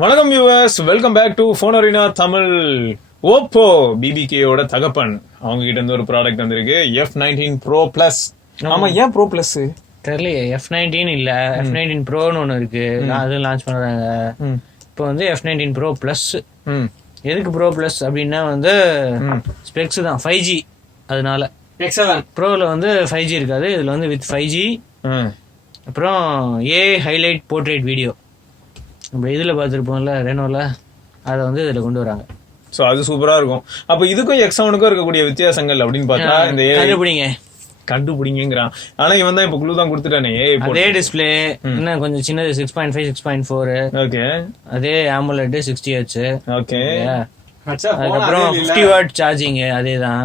வணக்கம் viewers, welcome back to Phone Arena Tamil. Oppo பிபிகேயோட தகப்பன் அவங்க கிட்ட இருந்து ஒரு ப்ராடக்ட் வந்திருக்கு, F19 Pro Plus. ஆமா, ஏன் Pro Plus தெரியலையே. F19 இல்ல, F19 Proன்னு ஒண்ணு இருக்கு, அது லான்ச் பண்றாங்க. இப்போ வந்து F19 Pro Plus. எதுக்கு Pro Plus அப்படின்னா வந்து ஸ்பெக்ஸ் தான் 5G, அதனால ப்ரோல வந்து 5G இருக்காது, இதுல வந்து வித் 5G. அப்புறம் ஹைலைட் போர்ட்ரேட் வீடியோ நம்ம இதுல பார்த்துருப்போம்ல ரெனோல, அதை வந்து இதுல கொண்டு வராங்க. ஸோ அது சூப்பரா இருக்கும். அப்போ இதுக்கும் X7க்கும் இருக்கக்கூடிய வித்தியாசங்கள் அப்படின்னு பார்த்தா இந்த கண்டுபிடிங்கிறான். ஆனா இவன் தான் இப்ப குழு தான் கொடுத்துட்டானே. அதே டிஸ்பிளே என்ன கொஞ்சம் சின்னது, 6.5 6.4. ஓகே. அதே AMOLED 60Hz. ஓகே. அதுக்கப்புறம் 50 வாட் சார்ஜிங் அதே தான்.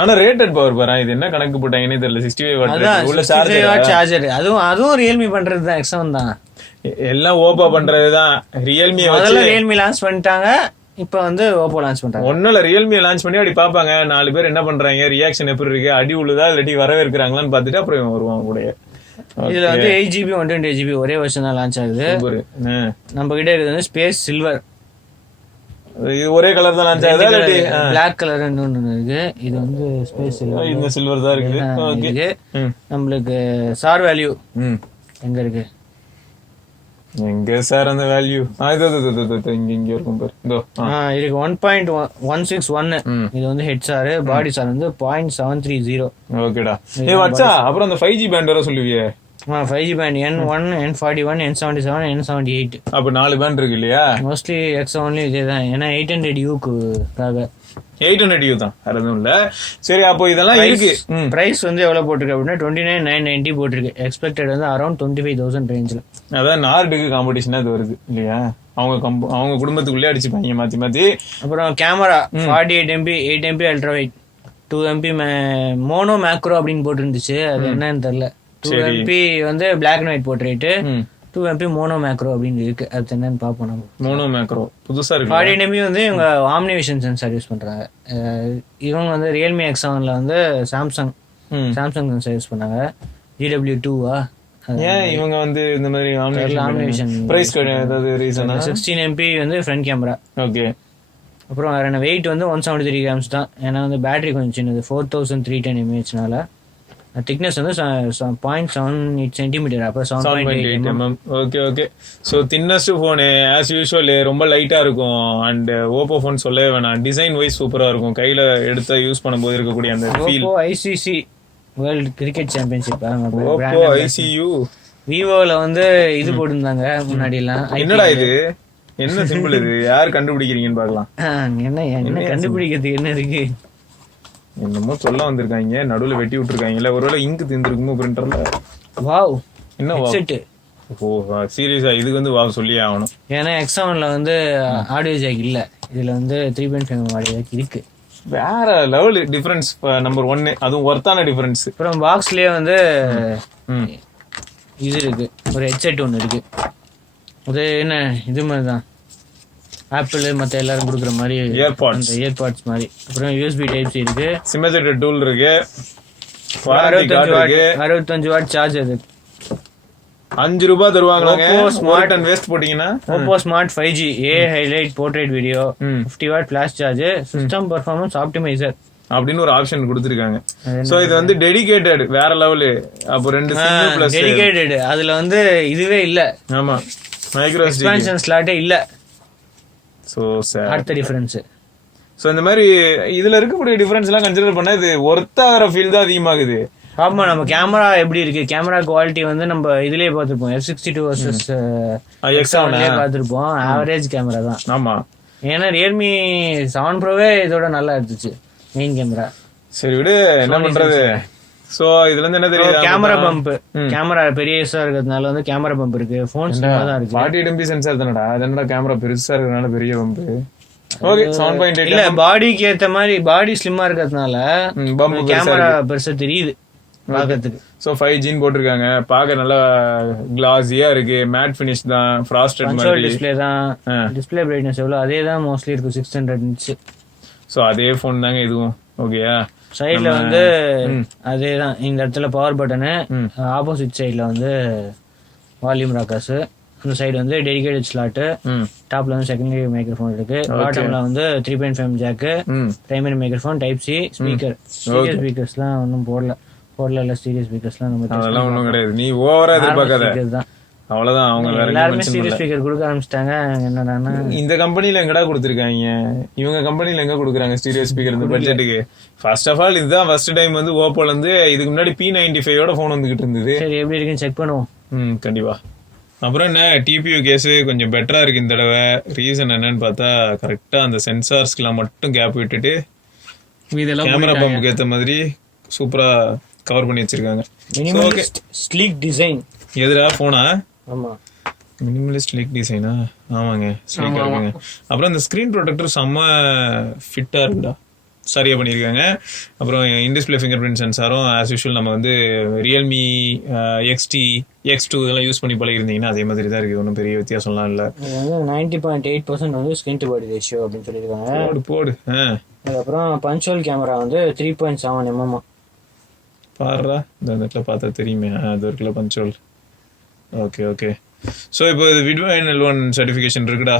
ஆனா ரேட்டட் பவர் பாரு, இது என்ன கணக்கு போட்டாங்கன்னே தெரியல. 65 வாட் உள்ள சார்ஜர். அதுவும் ரியல்மி பண்றது தான், X7 தான். எல்லாம் ஓப்போ பண்றதுதான். ரியல்மி ரியல்மி லான்ச் பண்ணிட்டாங்க, இப்ப வந்து ஓப்போ லான்ச் பண்றாங்க. ஒன்னும் ரியல்மி லான்ச் பண்ணி அப்படி பாப்பாங்க, 4 பேர் என்ன பண்றாங்க, ரியாக்ஷன் எப்படி இருக்கு, அடி உள்ளதா இல்லாட்டி வரவேற்கிறாங்களான்னு பாத்துட்டு அப்புறம் வருவாங்க கூட. இதுல வந்து 8GB 128GB ஒரே வருஷம் தான் லான்ச் ஆகுது. நம்ம கிட்ட இருக்கிறது வந்து ஸ்பேஸ் சில்வர். ஒரே கலர் தான் லான்ச் ஆகுது, பிளாக் கலர் இன்னொன்னு இருக்கு. இது வந்து ஸ்பேஸ் சில்வர், இந்த சில்வர் தான் இருக்குது. நம்மளுக்கு சார் வேல்யூ எங்க இருக்கு, எங்க சார் அந்த வேல்யூ இங்க இருக்கும் பாரு, இருக்கு 1.161. இது வந்து ஹெட் சார், பாடி சார் வந்து 0.730. ஓகேடா. அப்புறம் அந்த 5G பேண்ட் வர சொல்லுவியே. 5G pant N1 N41 N77 N78. அப்ப 4 பேண்ட் இருக்கு இல்லையா? மோஸ்ட்லி X7 இதேதான், ஏன்னா 800U-க்காக. 800U தான், வேற எதுவும் இல்ல. சரி, அப்போ இதெல்லாம் இருக்கு. பிரைஸ் வந்து எவ்வளவு போட்டிருக்கு அப்படின்னா 29,990 போட்டிருக்கு. எக்ஸ்பெக்டட் வந்து அரௌண்ட் 25,000 ரேஞ்சில். அதான் நார்டுக்கு காம்படிஷனா இது வருது இல்லையா? அவங்க குடும்பத்துக்குள்ளே அடிச்சுப்பாங்க மாத்தி மாத்தி. அப்புறம் camera 48MP 8MP ultra wide, 2MP mono macro அப்படின்னு போட்டுருந்துச்சு, அது என்னன்னு தெரியல. 2MP வந்து black and white portrait, 2MP mono macro அப்படின்னு இருக்கு, அது என்னன்னு பாப்போம் நம்ம. மோனோ மேக்ரோ புதுசா இருக்கு. 48MP வந்து இவங்க ஆம்னிவிஷன் சென்சார் யூஸ் பண்றாங்க. இவங்க வந்து ரியல்மி X7ல வந்து சாம்சங் சென்சார் யூஸ் பண்ணாங்க. GW2-வா? ஏன் இவங்க வந்து இந்த மாதிரி ஆம்னிவிஷன் பிரைஸ் ஏதாவது ரீசனா? 16MP வந்து ஃப்ரண்ட் கேமரா. ஓகே. அப்புறம் வேற என்ன, வெயிட் வந்து 173 grams தான், ஏன்னா வந்து பேட்டரி கொஞ்சம் சின்னது, 4310 mAh. திக்னஸ் வந்து 0.78 சென்டிமீட்டர், அப்புறம் 7.8 mm. Okay okay. So thinnest phone as usual ரொம்ப லைட்டா இருக்கும். அண்ட் ஓப்போ ஃபோன் சொல்லவே வேணாம், டிசைன் வைஸ் சூப்பரா இருக்கும். கையில எடுத்து யூஸ் பண்ணும்போது இருக்கக்கூடிய அந்த feel. Oppo ICC world cricket championship, Oppo ICU. விவோல வந்து இது போட்டிருந்தாங்க முன்னாடி எல்லாம். என்னடா இது, என்ன சிம்பிள் இது, யார் கண்டுபிடிக்கிறீங்கன்னு பாக்கலாம். என்ன கண்டுபிடிக்கிறதுக்கு என்ன இருக்கு, என்னமோ சொல்ல வந்திருக்காங்க, நடுவுல வெட்டி விட்டுருக்காங்கல்ல, ஒருவேளை இங்கு தீர்ந்துருக்குமோ பிரிண்டர்ல. வாவ், என்ன ஹெட்செட். ஓ சீரியஸா, இதுக்கு வந்து வாவ் சொல்லியே ஆகணும். ஏன்னா X7ல வந்து ஆடியோ ஜாக் இல்ல, இதுல வந்து 3.5 ஆடியோ ஜாக் இருக்கு. வேற லெவல் டிஃபரன்ஸ், நம்பர் 1. அதுவும் ஒர்த்தான டிஃபரன்ஸ். அப்புறம் பாக்ஸ்லயே வந்து இது இருக்கு, ஒரு ஹெட்செட் ஒன்று இருக்கு. அது என்ன இது மாதிரி தான், ஆப்பிள் மற்ற எல்லாரும் கொடுக்குற மாதிரி இயர்பாட்ஸ் மாதிரி. அப்புறம் USB Type-C இருக்கு, சிமெட்ரிக் டூல் இருக்கு, 65 வாட் சார்ஜ். அது 5 ரூபாய் தருவாங்க. ஸ்மார்ட் அண்ட் வேஸ்ட் போட்டீங்கன்னா Oppo smart 5G highlight portrait video, 50 watt flash charge, system performance optimiser அப்படின்னு ஒரு ஆப்ஷன் கொடுத்திருக்காங்க. சோ இது வந்து டெடிகேட்டட் வேற லெவல். அப்போ 2 சிம் பிளஸ் டெடிகேட்டட், அதுல வந்து இதுவே இல்ல. ஆமா, மைக்ரோ எக்ஸ்பான்ஷன் ஸ்லாட்டே இல்ல. சோ அடுத்த டிஃபரன்ஸ். சோ இந்த மாதிரி இதுல இருக்கக்கூடிய டிஃபரன்ஸ் எல்லாம் கன்சிடர் பண்ணா இது ஒர்த்தாகிற ஃபீல் தான் அதிகமாகுது. ஆமா, நம்ம கேமரா எப்படி இருக்கு, கேமரா குவாலிட்டி வந்து நம்ம இதுலயே பார்த்திருப்போம், F62 vs X7 பார்த்திருப்போம். ஆவரேஜ் கேமரா தான். ஆமா, ஏன்னா ரியல்மி 7 ப்ரோவே இதோட நல்லா இருந்துச்சு மெயின் கேமரா. சரி விடு, என்ன பண்றது. சோ இதுல இருந்து என்ன தெரியுது, கேமரா பம்ப், கேமரா பெரியசா இருக்கிறதுனால வந்து கேமரா பம்ப் இருக்கு. போன் சின்னதா தான் இருக்கு. 48MP சென்சார் தானடா, அது என்னடா கேமரா பெருசா இருக்கறனால பெரிய பம்ப். ஓகே, 7.8 இல்ல, பாடிக்கு ஏத்த மாதிரி பாடி ஸ்லிம்மா இருக்கிறதுனால பம்ப் கேமரா பெருசா தெரியுது பாக்கிறதுக்கு. சோ 5G போட்டிருக்காங்க, பாக்க நல்லா கிளாஸியா இருக்கு, மேட் ஃபினிஷ் தான், ஃப்ராஸ்டட் மாதிரி டிஸ்ப்ளே தான். டிஸ்ப்ளே பிரைட்னஸ் எவ்வளவு, அதே தான் மோஸ்ட்லி இருக்கு, 600 nits. சோ அதே போன் தாங்க இதுவும். ஓகேயா, சைடுல வந்து அதேதான், இந்த இடத்துல பவர் பட்டனு, ஆப்போசிட் சைடுல வந்து வால்யூம் ராக்கர்ஸ், இந்த சைடு வந்து டெடிகேட்டட் ஸ்லாட், டாப்ல வந்து செகண்டரி மைக்ரோஃபோன் இருக்கு, பாட்டம்ல வந்து 3.5 jack, primary microphone, type C, speaker. Stereo ஸ்பீக்கர்ஸ்லாம் ஒன்றும் போடல இல்ல ஸ்டீரியோ ஸ்பீக்கர்ஸ்லாம் நம்ம அதெல்லாம் ஒன்றும் கிடையாது. நீ ஓவரா எதிர்பார்க்காத, தான். அவ்வளவுதான். அவங்க எல்லாருமே ஸ்டீரியோ ஸ்பீக்கர் கொடுக்க ஆரம்பிச்சிட்டாங்க. என்னடான்னா இந்த கம்பெனில எங்கடா கொடுத்துருக்காங்க, இவங்க கம்பெனில எங்க கொடுக்குறாங்க ஸ்டீரியோ ஸ்பீக்கர் இந்த பட்ஜெட்டுக்கு? ஃபர்ஸ்ட் ஆஃப் ஆல் இதுதான் ஃபர்ஸ்ட் டைம் வந்து ஓப்போல இருந்து இதுக்கு முன்னாடி P95 போன் வந்துகிட்டு இருந்தது. சரி, எப்படி இருக்குன்னு செக் பண்ணுவோம். கண்டிப்பா. அப்புறம் என்ன, டிபியூ கேஸ் கொஞ்சம் பெட்டரா இருக்கு இந்த தடவை. ரீசன் என்னன்னு பார்த்தா, கரெக்டா அந்த சென்சார்ஸ்க்குலாம் மட்டும் கேப் விட்டுட்டு கேமரா பம்புக்கு ஏத்த மாதிரி சூப்பரா கவர் பண்ணி வச்சிருக்காங்க. Sleek design. எதுடா போனா? ஆமா, மினிமலிஸ்ட் லீக் டிசைனா? ஆமாங்க, ஸ்லீக்கா இருக்குங்க. அப்புறம் இந்த ஸ்கிரீன் ப்ரொடெக்டர் செம்ம ஃபிட்டா இருக்குடா, சரியா பண்ணியிருக்காங்க. அப்புறம் இன்டிஸ்பிளே ஃபிங்கர் பிரிண்ட் சென்சாரும் ஆஸ் யூஷுவல் நம்ம வந்து ரியல்மி XT X2 இதெல்லாம் யூஸ் பண்ணி பழகிருந்தீங்கன்னா அதே மாதிரி தான் இருக்கு. ஒன்றும் பெரிய வித்தியாசம்லாம் இல்லை. 90.8% வந்து ஸ்கிரீன் டு பாடி ரேஷியோ அப்படின்னு சொல்லியிருக்காங்க. போடு. அதுக்கப்புறம் பஞ்சுவல் கேமரா வந்து 3.7 mm. பாடுறா, இந்த இடத்துல பார்த்தா தெரியுமே, அது இருக்குல்ல பஞ்சுவல். ஓகே. ஸோ இப்போ இது விட்வைன் L1 சர்டிஃபிகேஷன் இருக்குடா.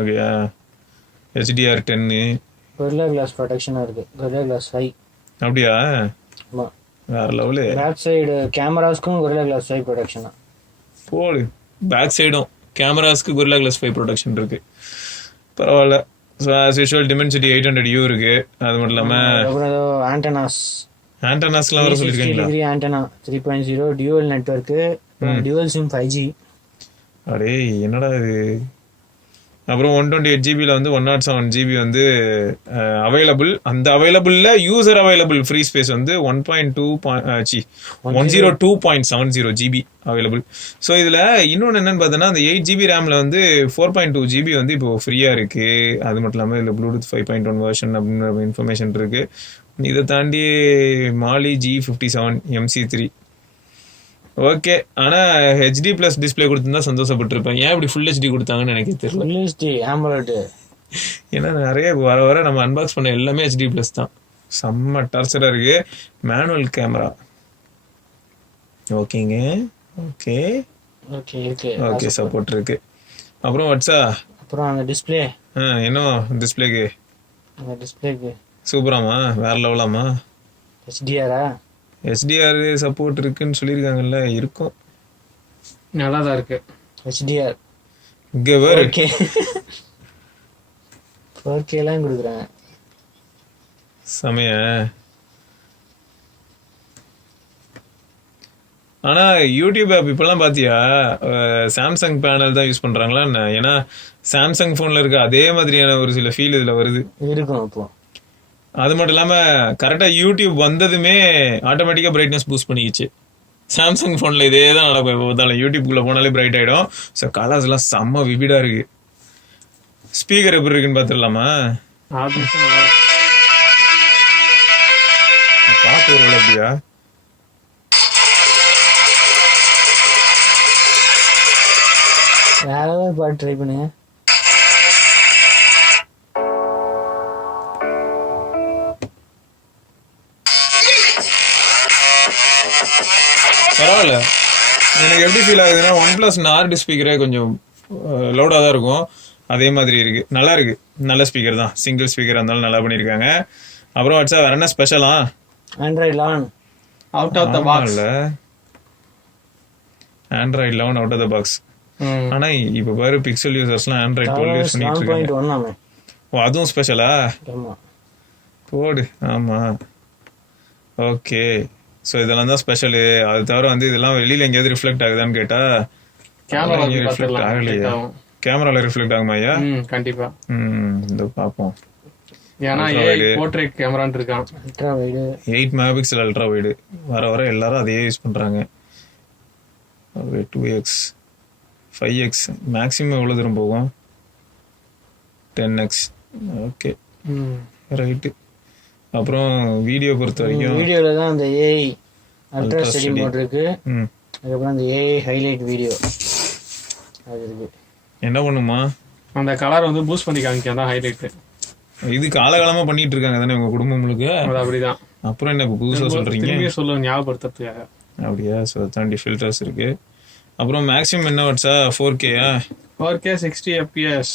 ஓகே, HDR10, Gorilla Glass ப்ரொடெக்ஷனா இருக்கு, Gorilla Glass 5. அப்படியா? ஆமா, வேற லெவலு. பேக் சைடு கேமராஸ்க்கும் Gorilla Glass 5 ப்ரொடெக்ஷனா. போடு, பேக் சைடும் கேமராஸ்க்கு Gorilla Glass 5 ப்ரொடெக்ஷன் இருக்கு. பரவாயில்ல. So as usual Dimensity 800U இருக்கு. அது மட்டும் இல்லாம ஆண்டனாஸ்லாம் வர சொல்லியிருக்காங்களா? Antenna 3.0 dual network, dual sim 5G. அடே என்னடா இது. அப்புறம் 128GB வந்து 107GB வந்து அவைலபிள். அந்த அவைலபிள்ல யூசர் அவைலபிள் ஃப்ரீ ஸ்பேஸ் வந்து 102.70GB அவைலபிள். ஸோ இதுல இன்னொன்று என்னன்னு பார்த்தோன்னா, அந்த 8GB ரேம்ல வந்து 4.2GB வந்து இப்போ ஃப்ரீயா இருக்கு. அது மட்டும் இல்லாமல் இதில் ப்ளூடூத் 5.1 வெர்ஷன் அப்படின்ற இன்ஃபர்மேஷன் இருக்கு. இதை தாண்டி மாலி G57 MC3. ஓகே, ஆனா HD பிளஸ் டிஸ்பிளே கொடுத்துருந்தா சந்தோஷப்பட்டிருப்பேன். ஏன் இப்படி ஃபுல் HD கொடுத்தாங்கன்னு எனக்கு தெரியல. ஏன்னா நிறைய வர நம்ம அன்பாக்ஸ் பண்ண எல்லாமே HD பிளஸ் தான். செம்ம டார்ச்சரா இருக்கு. மேனுவல் கேமரா ஓகேங்க. ஓகே சப்போர்ட் இருக்கு. அப்புறம் வாட்ஸா, அப்புறம் அந்த டிஸ்பிளே என்ன டிஸ்பிளேக்கு சூப்பராமா, வேற லெவலாமா? HDR சப்போர்ட் இருக்குன்னு சொல்லியிருக்காங்கல்ல, இருக்கும், நல்லா தான் இருக்கு. HDR இங்க வேற 4K எல்லாம் கொடுக்குறாங்க, சமய. ஆனா யூடியூப் ஆப் இப்பெல்லாம் பாத்தியா, சாம்சங் பேனல் தான் யூஸ் பண்றாங்களா என்ன? ஏன்னா சாம்சங் போன்ல இருக்க அதே மாதிரியான ஒரு சில ஃபீல் இதுல வருது இருக்கும். அப்போ அது மட்டும் இல்லாம கரெக்டா யூடியூப் வந்ததுமே ஆட்டோமேட்டிக்கா பிரைட்னஸ் பூஸ்ட் பண்ணிக்கிச்சு. சாம்சங் போன்ல இதே தான் நடக்கும். எப்போ பார்த்தாலும் யூடியூப்குள்ள போனாலே பிரைட் ஆயிடும். ஸோ கலர்ஸ் எல்லாம் செம்ம விவிடா இருக்கு. ஸ்பீக்கர் எப்படி இருக்குன்னு பாத்துடலாமா? பார்க்க ஒரு அப்படியா? வேற ஏதாவது பாட்டு ட்ரை பண்ணுங்க. பரவாயில்ல. எனக்கு எப்படி ஃபீல் ஆகுதுன்னா, OnePlus நார்டு ஸ்பீக்கரே கொஞ்சம் லவுடாக தான் இருக்கும். அதே மாதிரி இருக்கு, நல்லா இருக்கு. நல்ல ஸ்பீக்கர் தான், சிங்கிள் ஸ்பீக்கர் இருந்தாலும் நல்லா பண்ணியிருக்காங்க. அப்புறம் வாட்ஸா வேற என்ன ஸ்பெஷலா? Android 11 out of the box. Android 11 out of the box. ஆனா இப்ப பாரு, பிக்சல் யூசர்ஸ்லாம் Android 12 யூஸ் பண்ணிட்டு இருக்காங்க. ஓ, அதுவும் ஸ்பெஷலா? போடு. ஆமா, ஓகே. ஸோ இதெல்லாம் தான் ஸ்பெஷலு. அது தவிர வந்து இதெல்லாம் வெளியில எங்கேயாவது ரிஃப்ளெக்ட் ஆகுதான்னு கேட்டா, ரிஃப்ளெக்ட் ஆகலையா? கேமரால ரிஃப்ளெக்ட் ஆகுமா ஐயா? கண்டிப்பா. இந்த பாப்போம். ஏன்னா போர்ட்ரேட் கேமரான்னு இருக்கான். 8 மெகாபிக்சல் அல்ட்ரா வைடு. வர எல்லாரும் அதே யூஸ் பண்றாங்க. 2x 5x மேக்ஸிமம் எவ்வளவு தூரம் போகும்? 10x. Okay, right. அப்புறம் வீடியோ பொறுத்த வரைக்கும் வீடியோல தான் அந்த AI அல்ட்ரா ஸ்டடி மோட் இருக்கு. அதுக்கப்புறம் அந்த AI ஹைலைட் வீடியோ அது இருக்கு. என்ன பண்ணுமா, அந்த கலர் வந்து பூஸ்ட் பண்ணி காமிக்க தான் ஹைலைட். இது காலகாலமா பண்ணிட்டு இருக்காங்க தானே உங்க குடும்பம் முழுக்க? அப்படிதான். அப்புறம் என்ன புதுசா சொல்றீங்க? சொல்ல ஞாபகப்படுத்துறதுக்காக. அப்படியா? ஸோ தாண்டி ஃபில்டர்ஸ் இருக்கு. அப்புறம் மேக்ஸிமம் என்ன வாட்ஸா 4K 4K 60 fps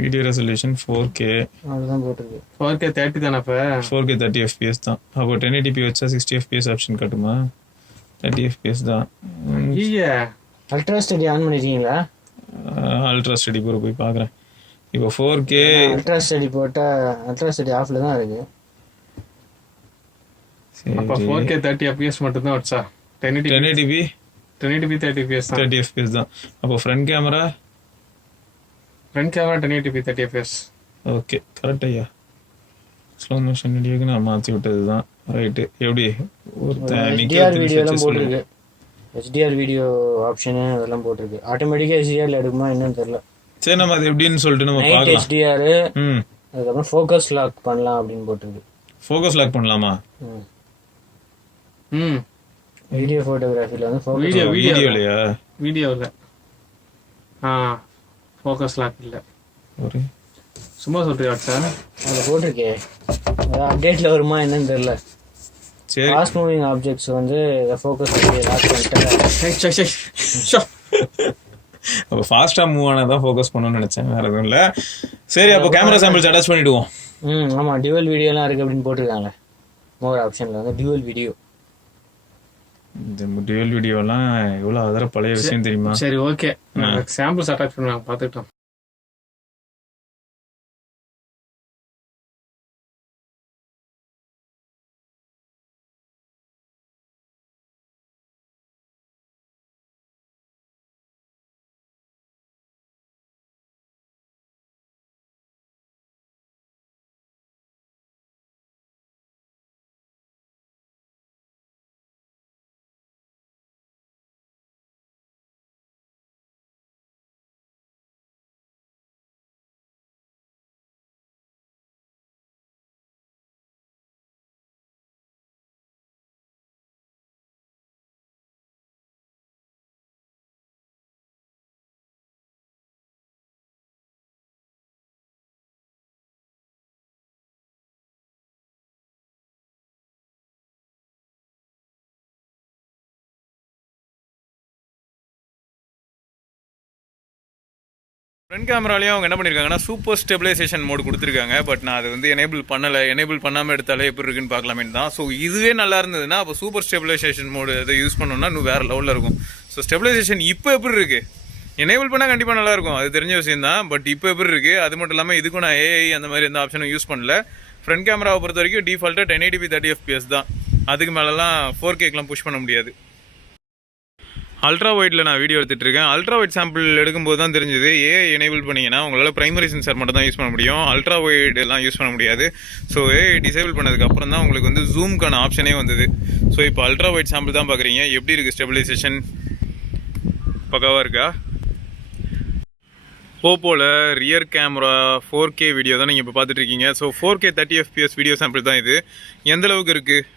video resolution 4K அதுதான் போட்டிருக்கு. 4K 30 தானே அப்ப 4K 30 fps தான். அப்போ 1080p வச்சா 60 fps ஆப்ஷன் காட்டுமா? 30 fps தான். ஐயா அல்ட்ரா ஸ்டடி ஆன் பண்ணிருக்கீங்களா? அல்ட்ரா ஸ்டடி போய் பார்க்குறேன். இப்போ 4K அல்ட்ரா ஸ்டடி போட்டா அல்ட்ரா ஸ்டடி ஆஃப்ல தான் இருக்கு. அப்ப 4K 30 fps மட்டும் தான் வச்சா 1080p 30 fps தான். 30 fps தான். அப்போ front camera 1080p 30 fps. Okay correct ஐயா. ஸ்லோ மோஷன் வீடியோக்கு நான் மாற்றி விட்டது தான் ரைட்டு. எப்படி HDR வீடியோலாம் போட்டிருக்கு. HDR வீடியோ ஆப்ஷனு அதெல்லாம் போட்டிருக்கு. ஆட்டோமேட்டிக்காக HDRல எடுக்குமா என்னன்னு தெரியல. சரி நம்ம அது எப்படின்னு சொல்லிட்டு நம்ம நைட் பார்க்கலாம். HDR ம் அதுக்கப்புறம் ஃபோக்கஸ் லாக் பண்ணலாம் அப்படின்னு போட்டிருக்கு. ஃபோக்கஸ் லாக் பண்ணலாமா? வீடியோ ஃபோட்டோகிராஃபில வந்து ஃபோக்கஸ் வீடியோலையா? வீடியோல ஃபோக்கஸ் லாக் இல்ல. ஒரு சும்மா சொல்றியா சார்? அதில் போட்டிருக்கே. அப்டேட்ல வருமா என்னன்னு தெரியல. சரி ஃபாஸ்ட் மூவிங் ஆப்ஜெக்ட்ஸ் வந்து ஃபோக்கஸ் லாக் பண்ணிட்டு அப்போ ஃபாஸ்ட்டாக மூவ் ஆனால் தான் ஃபோக்கஸ் பண்ணணும்னு நினச்சேன், வேறு எதுவும் இல்லை. சரி அப்போ கேமரா சாம்பிள்ஸ் அட்டாச் பண்ணிவிடுவோம். ஆமாம் டியூவல் வீடியோலாம் இருக்குது அப்படின்னு போட்டிருக்காங்க. மோர் ஆப்ஷனில் வந்து டியூவல் வீடியோ. இந்த டியூவல் வீடியோலாம் எவ்வளோ அதர பழைய விஷயம் தெரியுமா? சரி ஓகே, சாம்பிள்ஸ் அட்டாச் பண்ணுவாங்க பார்த்துக்கிட்டோம். ஃப்ரண்ட் கேமராலையும் அவங்க என்ன பண்ணியிருக்காங்கன்னா சூப்பர் ஸ்டெபிலைசேஷன் மோடு கொடுத்துருக்காங்க. பட் நான் அது வந்து எனேபிள் பண்ணலை. எனேபிள் பண்ணாமல் எடுத்தாலே எப்படி இருக்குன்னு பார்க்கலாமேன்னு தான். ஸோ இதுவே நல்லா இருந்ததுன்னா அப்போ சூப்பர் ஸ்டெபிலைசேஷன் மோடு அதை யூஸ் பண்ணோம்னா இன்னும் வேறு லெவலில் இருக்கும். ஸோ ஸ்டெபிலைசேஷன் இப்போ எப்படி இருக்குது? எனேபிள் பண்ணால் கண்டிப்பாக நல்லாயிருக்கும், அது தெரிஞ்ச விஷயம் தான். பட் இப்போ எப்படி இருக்குது? அது மட்டும் இல்லாமல் இதுக்கும் நான் ஏஐ அந்த மாதிரி எந்த ஆப்ஷனும் யூஸ் பண்ணல. ஃப்ரண்ட் கேமராவை பொறுத்த வரைக்கும் டிஃபால்ட்டாக 1080p 30 fps தான். அதுக்கு மேலெலாம் 4Kக்கெலாம் புஷ் பண்ண முடியாது. அல்ட்ரா ஒயிட்டில் நான் வீடியோ எடுத்துகிட்டு இருக்கேன். அல்ட்ரா ஒயிட் சாம்பிள் எடுக்கும்போது தான் தெரிஞ்சது ஏஐ எனேபிள் பண்ணிங்கன்னா உங்களால் ப்ரைமரி சென்சார் மட்டும் தான் யூஸ் பண்ண முடியும், அல்ட்ரா ஒயிட் எல்லாம் யூஸ் பண்ண முடியாது. ஸோ ஏஐ டிசேபிள் பண்ணதுக்கப்புறம் தான் உங்களுக்கு வந்து ஜூம்க்கான ஆப்ஷனே வந்தது. ஸோ இப்போ அல்ட்ரா ஒயிட் சாம்பிள் தான் பார்க்குறீங்க. எப்படி இருக்குது ஸ்டெபிலைசேஷன்? பக்காவாக இருக்கா? ஓப்போவில் ரியர் கேமரா 4K வீடியோ தான் நீங்கள் இப்போ பார்த்துட்டு இருக்கீங்க. So 4K 30 fps video sample தான் இது. எந்தளவுக்கு இருக்குது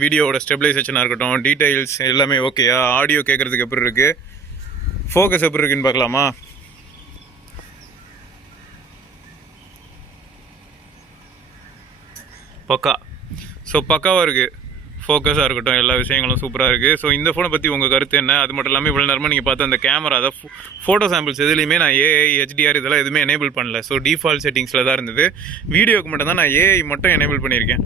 வீடியோவோட ஸ்டெபிலைசேஷனாக இருக்கட்டும், டீட்டெயில்ஸ் எல்லாமே ஓகேயா? ஆடியோ கேட்குறதுக்கு எப்படி இருக்குது? ஃபோக்கஸ் எப்படி இருக்குன்னு பார்க்கலாமா? பக்கா. ஸோ பக்காவாக இருக்குது. ஃபோக்கஸாக இருக்கட்டும், எல்லா விஷயங்களும் சூப்பராக இருக்குது. ஸோ இந்த ஃபோனை பற்றி உங்கள் கருத்து என்ன? அது மட்டும் இல்லாமல் இவ்வளோ நேரமாக நீங்கள் பார்த்த அந்த கேமரா, அதை ஃபோட்டோ சாம்பிள்ஸ் எதுலேயுமே நான் ஏஐ ஹெச்டிஆர் இதெல்லாம் எதுவுமே எனேபிள் பண்ணல. ஸோ டிஃபால்ட் செட்டிங்ஸில் தான் இருந்தது. வீடியோக்கு மட்டும் தான் நான் ஏஐ மட்டும் எனேபிள் பண்ணியிருக்கேன்.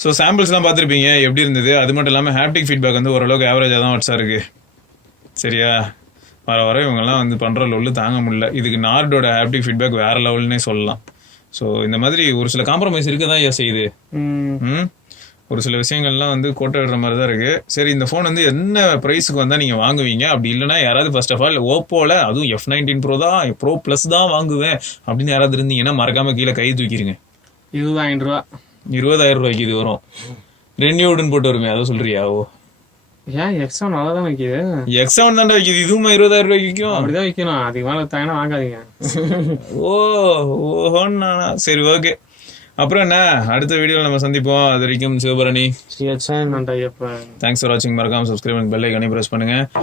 ஸோ சாம்பிள்ஸ்லாம் பார்த்துருப்பீங்க எப்படி இருந்தது. அது மட்டும் இல்லாமல் ஹாப்டிக் ஃபீட்பேக் வந்து ஓரளவுக்கு ஆவரேஜாக தான் வாட்ஸாக இருக்குது. சரியா? வர இவங்கெல்லாம் வந்து பண்ணுற லெவலு தாங்க முடியல. இதுக்கு நார்டோட ஹாப்டிக் ஃபீட்பேக் வேறு லெவல்னே சொல்லலாம். ஸோ இந்த மாதிரி ஒரு சில காம்ப்ரமைஸ் இருக்க தான் செய்யுது. ஒரு சில விஷயங்கள்லாம் வந்து கோட்டை விடுற மாதிரி தான் இருக்கு. சரி, இந்த ஃபோன் வந்து என்ன ப்ரைஸுக்கு வந்தால் நீங்கள் வாங்குவீங்க? அப்படி இல்லைனா யாராவது ஃபர்ஸ்ட் ஆஃப் ஆல் ஓப்போவில் அதுவும் F19 ப்ரோ தான், ப்ரோ ப்ளஸ் தான் வாங்குவேன் அப்படின்னு யாராவது இருந்தீங்கன்னா மறக்காம கீழே கை தூக்கிடுங்க. 20,000 ரூபா. 20,000 ரூபாய்க்கு இது வரும். ரெனியூடுன்னு போட்டு வருமே, அதை சொல்றியா? ஓ, ஏன் X7 நல்லா தான் வைக்கிது. X7 தாண்டா வைக்கிது, இதுவும் 20,000 ரூபாய்க்கு விற்கும். அப்படிதான் வைக்கணும், அதுக்கு மேல வித்தாங்கன்னா வாங்காதீங்க. ஓஹோன்னா சரி, ஓகே. அப்புறம் என்ன, அடுத்த வீடியோவில் நம்ம சந்திப்போம். அது வரைக்கும் சிவபரணி, நன்றி ஐயப்பா. தேங்க்ஸ் ஃபார் வாட்சிங். மறக்காம சப்ஸ்கிரைப் பண்ணி பெல் ஐகானை பிரஸ் பண்ணுங்க.